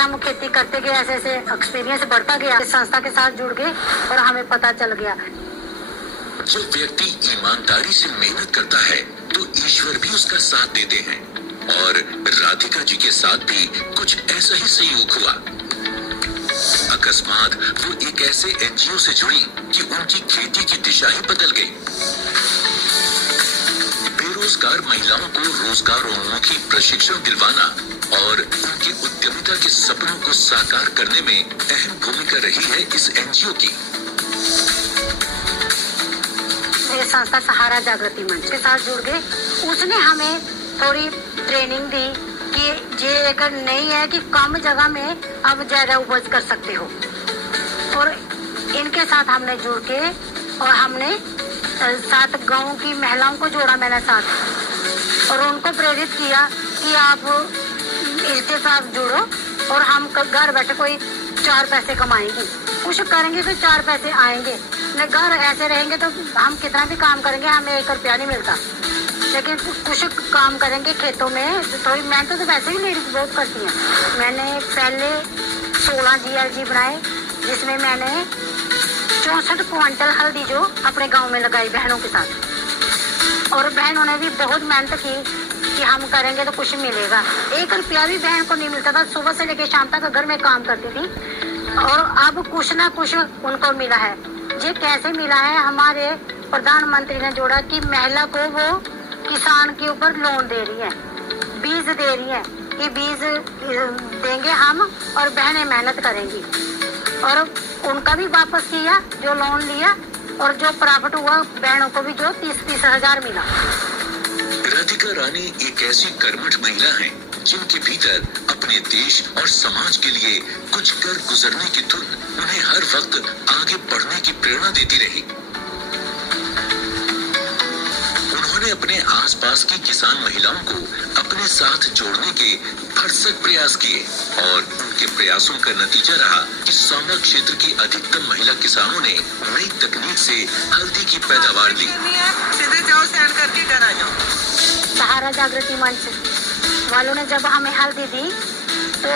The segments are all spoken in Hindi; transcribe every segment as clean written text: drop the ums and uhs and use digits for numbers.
हम खेती करते गए, ऐसे ऐसे एक्सपीरियंस बढ़ता गया, इस संस्था के साथ जुड़ गए और हमें पता चल गया। जब व्यक्ति ईमानदारी से मेहनत करता है तो ईश्वर भी उसका साथ देते हैं, और राधिका जी के साथ भी कुछ ऐसा ही संयोग हुआ। अकस्मात वो एक ऐसे एनजीओ से जुड़ी कि उनकी खेती की दिशा ही बदल गई। बेरोजगार महिलाओं को रोजगारोन्मुखी प्रशिक्षण दिलवाना और उनके उद्यमिता के सपनों को साकार करने में अहम भूमिका रही है इस एनजीओ की। ये संस्था सहारा जागृति मंच के साथ जुड़ गए। उसने हमें थोड़ी ट्रेनिंग दी कि ये एक नहीं है कि कम जगह में आप ज्यादा उपज कर सकते हो, और इनके साथ हमने जुड़ के और हमने 7 गांव की महिलाओं को जोड़ा मैंने साथ, और उनको प्रेरित किया कि आप इसके साथ जुड़ो और हम घर बैठे कोई 4 पैसे कमाएंगे, कुछ करेंगे तो 4 पैसे आएंगे। न घर ऐसे रहेंगे तो हम कितना भी काम करेंगे हमें 1 रुपया नहीं मिलता, लेकिन कुछ काम करेंगे खेतों में। थोड़ी मेहनत तो वैसे ही लेडीज बहुत करती हैं। मैंने पहले 16 GLG बनाए, जिसमें मैंने 64 क्विंटल हल्दी जो अपने गांव में लगाई बहनों के साथ, और बहनों ने भी बहुत मेहनत की कि हम करेंगे तो कुछ मिलेगा। 1 रुपया भी बहन को नहीं मिलता था। सुबह से लेकर शाम तक घर में काम करती थी, और अब कुछ ना कुछ उनको मिला है। ये कैसे मिला है? हमारे प्रधानमंत्री ने जोड़ा कि महिला को वो किसान के ऊपर लोन दे रही है, बीज दे रही है कि बीज देंगे हम और बहनें मेहनत करेंगी, और उनका भी वापस किया जो लोन लिया, और जो प्रॉफिट हुआ बहनों को भी जो 30-30 हजार मिला। राधिका रानी एक ऐसी कर्मठ महिला हैं जिनके भीतर अपने देश और समाज के लिए कुछ कर गुजरने की धुन उन्हें हर वक्त आगे बढ़ने की प्रेरणा देती रही। उन्होंने अपने आसपास की किसान महिलाओं को अपने साथ जोड़ने के भरसक प्रयास किए, और उनके प्रयासों का नतीजा रहा कि सांबा क्षेत्र की अधिकतम महिला किसानों ने नई तकनीक से हल्दी की पैदावार ली। सीधे जाओ, स्टैंड करके घर आ जाओ। सहारा जागृति मंच वालों ने जब हमें हल्दी दी तो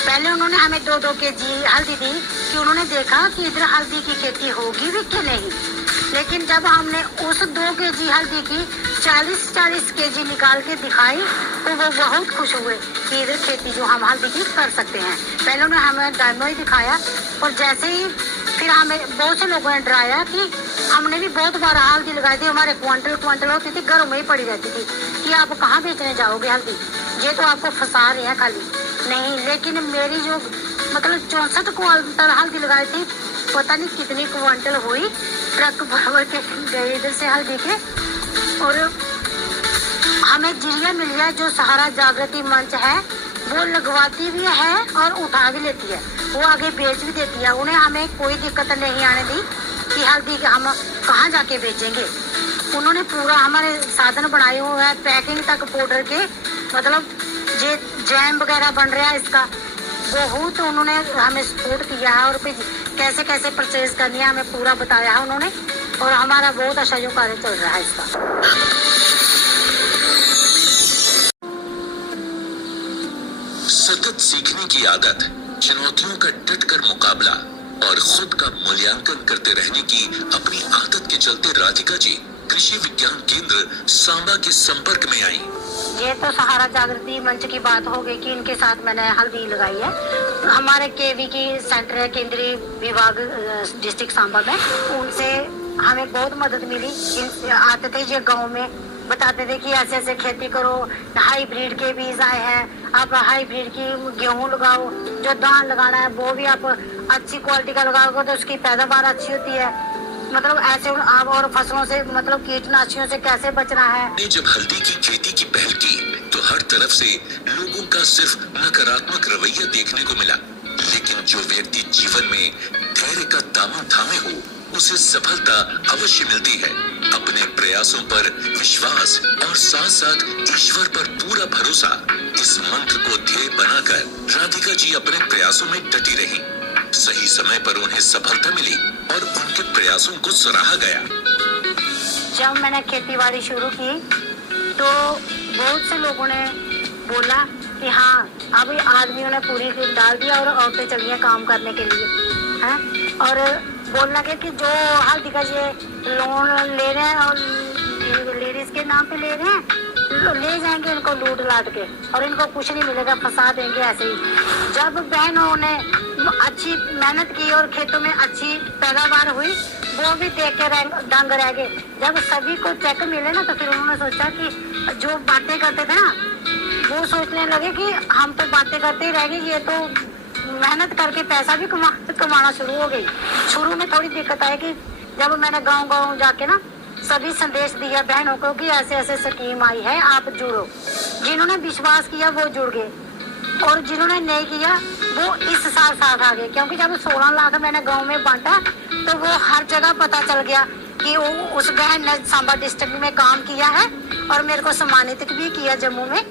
पहले उन्होंने हमें 2-2 केजी हल्दी दी कि उन्होंने देखा कि इधर हल्दी की खेती होगी भी कि नहीं। लेकिन जब हमने उस 2 केजी हल्दी की 40-40 केजी निकाल के दिखाई तो वो बहुत खुश हुए कि इधर खेती जो हम हल्दी की कर सकते हैं। पहले उन्होंने हमें डेमो ही दिखाया, और जैसे ही फिर हमें बहुत से लोगों ने डराया कि हमने भी बहुत बार हल्दी लगाई थी, हमारे क्वांटल होती थी, घरों में ही पड़ी रहती थी कि आप कहाँ बेचने जाओगे हल्दी, ये तो आपको फंसा रहे हैं खाली नहीं। लेकिन मेरी जो मतलब 64 क्विंटल हल्दी लगाई थी, पता नहीं कितनी क्विंटल हुई, ट्रक भर के गए इधर से हल्दी के, और हमें जरिया मिल गया जो सहारा जागृति मंच है, वो लगवाती भी है और उठा भी लेती है, वो आगे बेच भी देती है। उन्हें हमें कोई दिक्कत नहीं आने दी कि हल्दी हम कहाँ जाके बेचेंगे। उन्होंने पूरा हमारे साधन बनाए हुए हैं, पैकिंग तक पाउडर के, मतलब ये जैम वगैरह बन रहा है इसका, बहुत उन्होंने हमें सपोर्ट किया है, और कैसे कैसे परचेज करनी है हमें पूरा बताया है उन्होंने, और हमारा बहुत अच्छा जो कार्य चल रहा है इसका। सतत सीखने की आदत, चुनौतियों का डटकर मुकाबला और खुद का मूल्यांकन करते रहने की अपनी आदत के चलते राधिका जी कृषि विज्ञान केंद्र सांबा के संपर्क में आई। ये तो सहारा जागृति मंच की बात हो गई कि इनके साथ मैंने हल्दी लगाई है। हमारे केवी की सेंटर है, केंद्रीय विभाग डिस्ट्रिक्ट सांबा में, उनसे हमें बहुत मदद मिली। आते थे ये गांव में, बताते थे कि ऐसे ऐसे खेती करो, हाइब्रिड के बीज आए हैं, आप हाइब्रिड की गेहूं लगाओ, जो धान लगाना है वो भी आप अच्छी क्वालिटी का लगाओगे तो उसकी पैदावार अच्छी होती है। मतलब ऐसे आप और फसलों से मतलब कीटनाशियों से कैसे बचना है। जब हल्दी की खेती की पहल की तो हर तरफ से लोगों का सिर्फ नकारात्मक रवैया देखने को मिला, लेकिन जो व्यक्ति जीवन में धैर्य का दामन थामे हो उसे सफलता अवश्य मिलती है। अपने प्रयासों पर विश्वास और साथ साथ ईश्वर पर पूरा भरोसा, इस मंत्र को ध्येय बनाकर राधिका जी अपने प्रयासों में डटी रहीं। सही समय पर उन्हें सफलता मिली और उनके प्रयासों को सराहा गया। जब मैंने खेती बाड़ी शुरू की तो बहुत से लोगों ने बोला कि हाँ अब आदमियों ने पूरी फिर डाल दिया और औरतें चली हैं काम करने के लिए हैं। और बोलने लगे कि जो हर दिखा ये लोन ले रहे हैं और लेडीज के नाम पे ले रहे हैं, ले जाएंगे इनको लूट लाट के और इनको कुछ नहीं मिलेगा, फंसा देंगे ऐसे ही। जब बहनों ने अच्छी मेहनत की और खेतों में अच्छी पैदावार हुई, वो भी देख के दंग रह गए। जब सभी को चेक मिले ना तो फिर उन्होंने सोचा कि जो बातें करते थे ना वो सोचने लगे कि हम तो बातें करते ही रह गए, ये तो मेहनत करके पैसा भी कमाना शुरू हो गई। शुरू में थोड़ी दिक्कत आई कि जब मैंने गांव जाके ना सभी संदेश दिया बहनों को कि ऐसे ऐसे स्कीम आई है, आप जुड़ो। जिन्होंने विश्वास किया वो जुड़ गए और जिन्होंने नहीं किया वो इस साल साथ आ गए, क्योंकि जब 16 लाख मैंने गांव में बांटा तो वो हर जगह पता चल गया कि उस बहन ने सांबा डिस्ट्रिक्ट में काम किया है और मेरे को सम्मानित भी किया जम्मू में।